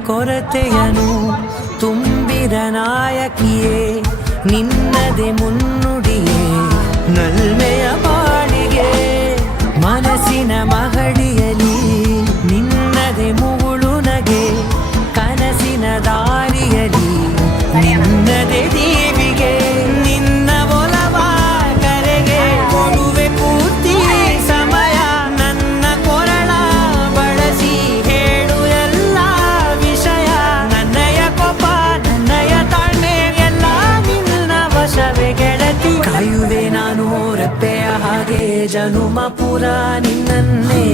ಕೊರತೆಯನು ತುಂಬಿದ ನಾಯಕಿಯೇ ನಿನ್ನದೆ ಮುನ್ನುಡಿಯೇ ನಲ್ಮೆಯ ಬಾಳಿಗೆ ಮನಸ್ಸಿನ ಮಹಡಿಯಲಿ ನಿನ್ನದೆ ಮುಗುಳು ನಗೆ ಕನಸಿನ ದಾರಿಯಲಿ ನಿನ್ನದೆ ದೀವಿಗೆ ನಿನ್ನ ಒಲವ ಕರೆಗೆ ಕೊಡುವೆ ಪೂರ್ತಿ ಸಮಯ ನನ್ನ ಕೊರಳ ಬಳಸಿ ಹೇಳು ಎಲ್ಲ ವಿಷಯ ನನ್ನಯ ಕೋಪ ನನ್ನಯ ತಾಳ್ಮೆ ಎಲ್ಲ ನಿನ್ನ ವಶವೇ ಗೆಳತಿ ಕಾಯುವೆ ನಾನು ರೆಪ್ಪೆಯ ಹಾಗೆ ಜನುಮ ಪುರ ನಿನ್ನನ್ನೇ